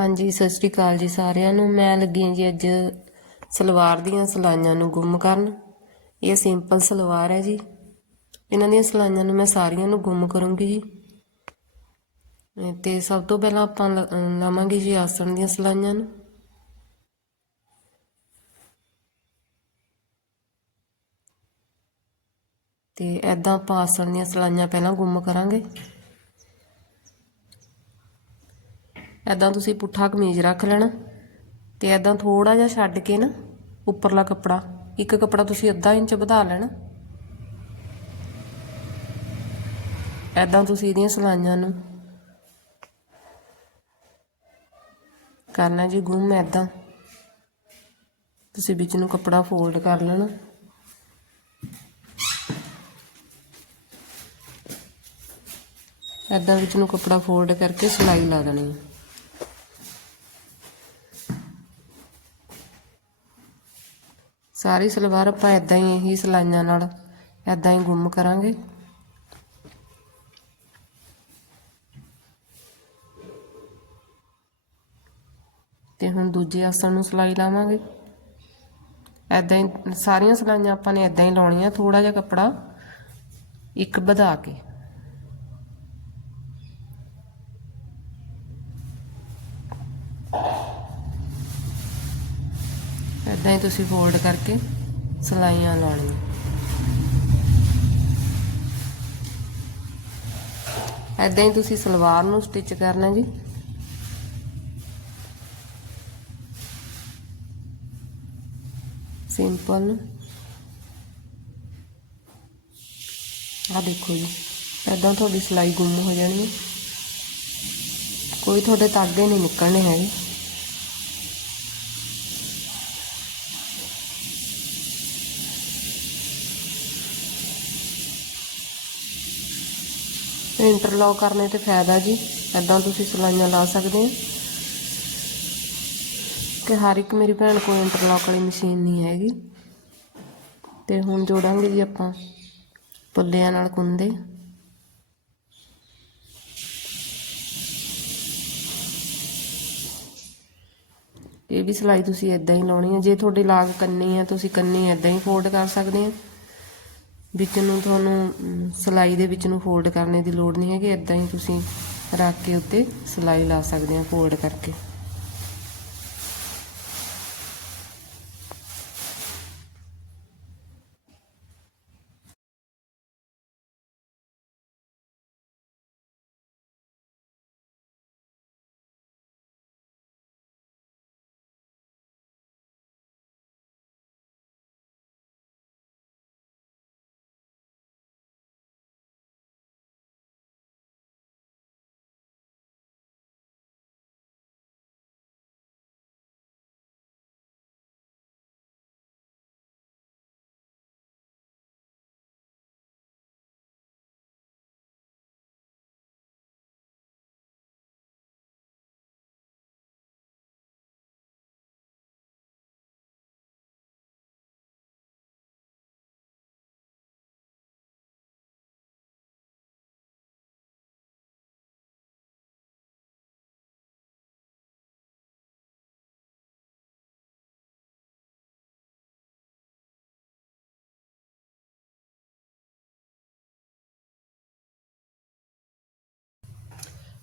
ਹਾਂਜੀ, ਸਤਿ ਸ੍ਰੀ ਅਕਾਲ ਜੀ ਸਾਰਿਆਂ ਨੂੰ। ਮੈਂ ਲੱਗੀ ਹਾਂ ਜੀ ਅੱਜ ਸਲਵਾਰ ਦੀਆਂ ਸਲਾਈਆਂ ਨੂੰ ਗੁੰਮ ਕਰਨ। ਇਹ ਸਿੰਪਲ ਸਲਵਾਰ ਹੈ ਜੀ। ਇਹਨਾਂ ਦੀਆਂ ਸਲਾਈਆਂ ਨੂੰ ਮੈਂ ਸਾਰੀਆਂ ਨੂੰ ਗੁੰਮ ਕਰੂੰਗੀ ਜੀ। ਤੇ ਸਭ ਤੋਂ ਪਹਿਲਾਂ ਆਪਾਂ ਲ- ਅਮ ਲਾਵਾਂਗੇ ਜੀ ਆਸਣ ਦੀਆਂ ਸਲਾਈਆਂ ਨੂੰ। ਤੇ ਐਦਾਂ ਆਪਾਂ ਆਸਣ ਦੀਆਂ ਸਲਾਈਆਂ ਪਹਿਲਾਂ ਗੁੰਮ ਕਰਾਂਗੇ। ਐਦਾਂ ਤੁਸੀਂ ਪੁੱਠਾ ਕਮੀਜ਼ ਰੱਖ ਲੈਣਾ ਤੇ ਐਦਾਂ ਥੋੜਾ ਜਿਹਾ ਛੱਡ ਕੇ ਨਾ ਉੱਪਰਲਾ ਕੱਪੜਾ, ਇੱਕ ਕੱਪੜਾ ਤੁਸੀਂ ਅੱਧਾ ਇੰਚ ਵਧਾ ਲੈਣਾ। ਐਦਾਂ ਤੁਸੀਂ ਇਹਦੀਆਂ ਸਲਾਈਆਂ ਨੂੰ ਕਰਨਾ ਜੀ ਗੁੰਮ ਐਦਾਂ ਤੁਸੀਂ ਵਿੱਚ ਨੂੰ ਕੱਪੜਾ ਫੋਲਡ ਕਰ ਲੈਣਾ। ਐਦਾਂ ਵਿੱਚ ਨੂੰ ਕੱਪੜਾ ਫੋਲਡ ਕਰਕੇ ਸਿਲਾਈ ਲਾ ਦੇਣੀ ਹੈ। ਸਾਰੀ ਸਲਵਾਰ ਆਪਾਂ ਇਦਾਂ ਹੀ ਇਹੀ ਸਲਾਈਆਂ ਨਾਲ ਇਦਾਂ ਹੀ ਗੁੰਮ ਕਰਾਂਗੇ। ਤੇ ਹੁਣ ਦੂਜੇ ਆਸਣ ਨੂੰ ਸਲਾਈ ਲਾਵਾਂਗੇ। ਇਦਾਂ ਹੀ ਸਾਰੀਆਂ ਸਲਾਈਆਂ ਆਪਾਂ ਨੇ ਇਦਾਂ ਹੀ ਲਾਉਣੀਆਂ ਥੋੜਾ ਜਿਹਾ ਕੱਪੜਾ ਇੱਕ ਵਧਾ ਕੇ। ਇਦਾਂ ਹੀ ਤੁਸੀਂ ਫੋਲਡ ਕਰਕੇ ਸਲਾਈਆਂ ਲਾਉਣੀਆਂ ਇਦਾਂ ਹੀ ਤੁਸੀਂ ਸਲਵਾਰ ਨੂੰ ਸਟਿਚ ਕਰਨਾ ਜੀ। ਸਿੰਪਲ ਆ ਦੇਖੋ ਜੀ ਇਦਾਂ ਤੁਹਾਡੀ ਸਲਾਈ ਗੁੰਮ ਹੋ ਜਾਣੀ ਹੈ। ਕੋਈ ਤੁਹਾਡੇ ਤਾਗੇ ਨਹੀਂ ਨਿਕਲਣੇ ਹੈਗੇ। ਇੰਟਰਲੌਕ ਕਰਨੇ ਤੇ ਫਾਇਦਾ ਜੀ। ਐਦਾਂ ਤੁਸੀਂ ਸਲਾਈਆਂ ਲਾ ਸਕਦੇ ਆ ਕਿ ਹਰ ਇੱਕ ਮੇਰੀ ਭੈਣ ਕੋਲ ਇੰਟਰਲੌਕ ਵਾਲੀ ਮਸ਼ੀਨ ਨਹੀਂ ਹੈਗੀ। ਤੇ ਹੁਣ ਜੋੜਾਂਗੇ ਜੀ ਆਪਾਂ ਪੱਲਿਆਂ ਨਾਲ ਕੁੰਦੇ। ਇਹ ਵੀ ਸਲਾਈ ਤੁਸੀਂ ਇਦਾਂ ਹੀ ਲਾਉਣੀ ਹੈ। ਜੇ ਤੁਹਾਡੀ ਲਾਗ ਕੰਨੀ ਹੈ, ਤੁਸੀਂ ਕੰਨੀ ਇਦਾਂ ਹੀ ਫੋਲਡ ਕਰ ਸਕਦੇ ਆ ਵਿੱਚ ਨੂੰ ਤੁਹਾਨੂੰ ਅਮ, ਸਿਲਾਈ ਦੇ ਵਿੱਚ ਨੂੰ ਫੋਲਡ ਕਰਨੇ ਦੀ ਲੋੜ ਨਹੀਂ ਹੈਗੀ। ਇਦਾਂ ਹੀ ਤੁਸੀਂ ਰੱਖ ਕੇ ਉੱਤੇ ਸਿਲਾਈ ਲਾ ਸਕਦੇ ਆ ਫੋਲਡ ਕਰਕੇ।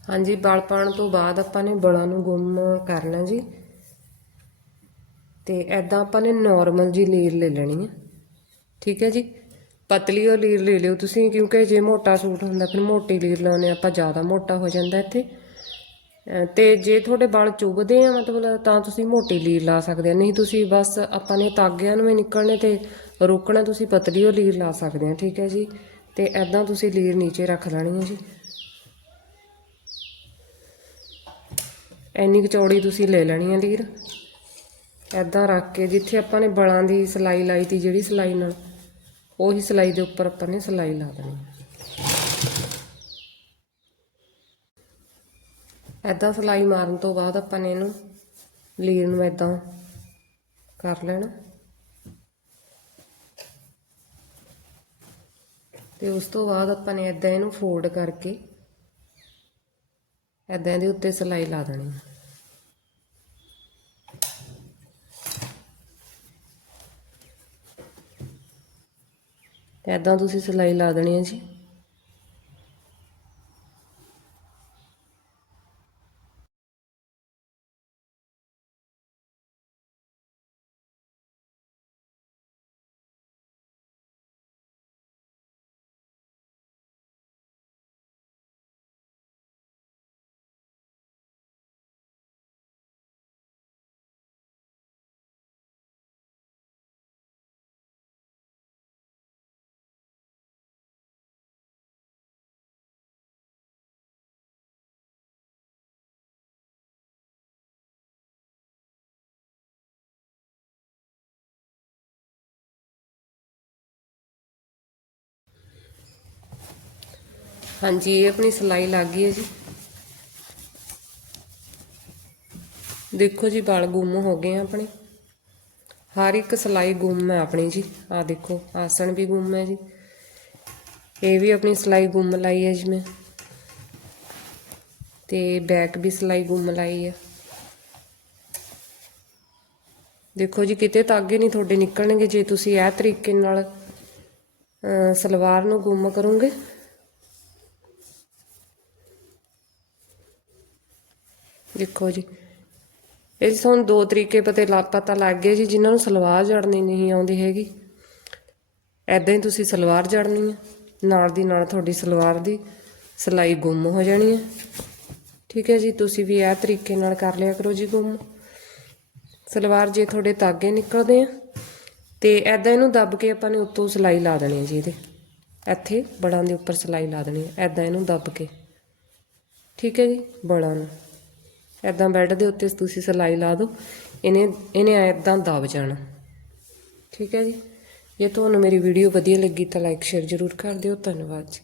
ਹਾਂਜੀ, ਬਲ ਪਾਉਣ ਤੋਂ ਬਾਅਦ ਆਪਾਂ ਨੇ ਬਲਾਂ ਨੂੰ ਗੁੰਮ ਕਰਨਾ ਜੀ। ਤੇ ਐਦਾਂ ਆਪਾਂ ਨੇ ਨਾਰਮਲ ਜੀ ਲੀਰ ਲੈ ਲੈਣੀ ਹੈ ਠੀਕ ਹੈ ਜੀ? ਪਤਲੀ ਉਹ ਲੀਰ ਲੈ ਲਿਓ ਤੁਸੀਂ, ਕਿਉਂਕਿ ਜੇ ਮੋਟਾ ਸੂਟ ਹੁੰਦਾ, ਫਿਰ ਮੋਟੀ ਲੀਰ ਲਾਉਨੇ ਆਪਾਂ ਜ਼ਿਆਦਾ ਮੋਟਾ ਹੋ ਜਾਂਦਾ ਇੱਥੇ। ਅਹ ਤੇ ਜੇ ਤੁਹਾਡੇ ਵਾਲ ਚੁਭਦੇ ਆ, ਮਤਲਬ ਤਾਂ ਤੁਸੀਂ ਮੋਟੀ ਲੀਰ ਲਾ ਸਕਦੇ ਆ। ਨਹੀਂ, ਤੁਸੀਂ ਬਸ ਆਪਾਂ ਨੇ ਤਾਗਿਆਂ ਨੂੰ ਵੀ ਨਿਕਲਣੇ ਤੇ ਰੋਕਣਾ, ਤੁਸੀਂ ਪਤਲੀ ਉਹ ਲੀਰ ਲਾ ਸਕਦੇ ਆ। ਠੀਕ ਹੈ ਜੀ? ਤੇ ਐਦਾਂ ਤੁਸੀਂ ਲੀਰ ਨੀਚੇ ਰੱਖ ਲੈਣੀ ਹੈ ਜੀ। ਇੰਨੀ ਕੁ ਚੌੜੀ ਤੁਸੀਂ ਲੈ ਲੈਣੀ ਹੈ ਲੀਰ। ਐਦਾਂ ਰੱਖ ਕੇ ਜਿੱਥੇ ਆਪਾਂ ਨੇ ਬਲਾਂ ਦੀ ਸਲਾਈ ਲਾਈ ਤੀ ਜਿਹੜੀ ਸਲਾਈ ਨਾਲ, ਉਹੀ ਸਲਾਈ ਦੇ ਉੱਪਰ ਆਪਾਂ ਨੇ ਸਲਾਈ ਲਾ ਦੇਣੀ। ਹੈ ਐਦਾਂ ਸਲਾਈ ਮਾਰਨ ਤੋਂ ਬਾਅਦ ਆਪਾਂ ਨੇ ਇਹਨੂੰ ਲੀਰ ਨੂੰ ਐਦਾਂ ਕਰ ਲੈਣਾ। ਤੇ ਉਸ ਤੋਂ ਬਾਅਦ ਆਪਾਂ ਨੇ ਐਦਾਂ ਇਹਨੂੰ ਫੋਲਡ ਕਰਕੇ ਐਦਾਂ ਦੇ ਉੱਤੇ ਸਲਾਈ ਲਾ ਦੇਣੀ। ਐਦਾਂ ਤੁਸੀਂ ਸਲਾਈ ਲਾ ਦੇਣੀ ਹੈ ਜੀ। ਹਾਂਜੀ, ਇਹ ਆਪਣੀ ਸਿਲਾਈ ਲੱਗ ਗਈ ਹੈ ਜੀ। ਦੇਖੋ ਜੀ, ਵਾਲ ਗੁੰਮ ਹੋ ਗਏ ਆ ਆਪਣੇ। ਹਰ ਇੱਕ ਸਿਲਾਈ ਗੁੰਮ ਹੈ ਆਪਣੀ ਜੀ। ਆ ਦੇਖੋ, ਆਸਣ ਵੀ ਗੁੰਮ ਹੈ ਜੀ। ਇਹ ਵੀ ਆਪਣੀ ਸਿਲਾਈ ਗੁੰਮ ਲਾਈ ਹੈ ਜੀ ਮੈਂ। ਤੇ ਬੈਕ ਵੀ ਸਿਲਾਈ ਗੁੰਮ ਲਾਈ ਹੈ ਦੇਖੋ ਜੀ, ਕਿਤੇ ਤਾਗੇ ਨਹੀਂ ਤੁਹਾਡੇ ਨਿਕਲਣਗੇ। ਜੇ ਤੁਸੀਂ ਇਹ ਤਰੀਕੇ ਨਾਲ ਸਲਵਾਰ ਨੂੰ ਗੁੰਮ ਕਰੋਗੇ ਦੇਖੋ ਜੀ। ਇਹ 'ਚ ਤੁਹਾਨੂੰ ਦੋ ਤਰੀਕੇ ਪਤੇ ਲੱਗ ਪਤਾ ਲੱਗ ਗਏ ਜੀ, ਜਿਨ੍ਹਾਂ ਨੂੰ ਸਲਵਾਰ ਜੜਨੀ ਨਹੀਂ ਆਉਂਦੀ ਹੈਗੀ। ਐਦਾਂ ਹੀ ਤੁਸੀਂ ਸਲਵਾਰ ਜੜਨੀ ਹੈ ਨਾਲ ਦੀ ਨਾਲ ਤੁਹਾਡੀ ਸਲਵਾਰ ਦੀ ਸਿਲਾਈ ਗੁੰਮ ਹੋ ਜਾਣੀ ਹੈ ਠੀਕ ਹੈ ਜੀ, ਤੁਸੀਂ ਵੀ ਇਹ ਤਰੀਕੇ ਨਾਲ ਕਰ ਲਿਆ ਕਰੋ ਜੀ ਗੁੰਮ। ਸਲਵਾਰ ਜੇ ਤੁਹਾਡੇ ਤਾਗੇ ਨਿਕਲਦੇ ਆ, ਤੇ ਐਦਾਂ ਇਹਨੂੰ ਦੱਬ ਕੇ ਆਪਾਂ ਨੇ ਉੱਤੋਂ ਸਿਲਾਈ ਲਾ ਦੇਣੀ ਹੈ ਜੀ ਇਹਦੇ। ਇੱਥੇ ਬੜਾਂ ਦੇ ਉੱਪਰ ਸਿਲਾਈ ਲਾ ਦੇਣੀ ਹੈ ਐਦਾਂ ਇਹਨੂੰ ਦੱਬ ਕੇ। ਠੀਕ ਹੈ ਜੀ, ਬੜਾਂ ਨੂੰ। ਐਦਾਂ ਬੈੱਡ ਦੇ ਉੱਤੇ ਤੁਸੀਂ ਸਿਲਾਈ ਲਾ ਦਿਓ। ਇਹਨੇ ਇਹਨੇ ਐਦਾਂ ਦਬ ਜਾਣਾ। ਠੀਕ ਹੈ ਜੀ? ਜੇ ਤੁਹਾਨੂੰ ਮੇਰੀ ਵੀਡੀਓ ਵਧੀਆ ਲੱਗੀ ਤਾਂ ਲਾਈਕ ਸ਼ੇਅਰ ਜ਼ਰੂਰ ਕਰ ਦਿਓ। ਧੰਨਵਾਦ ਜੀ।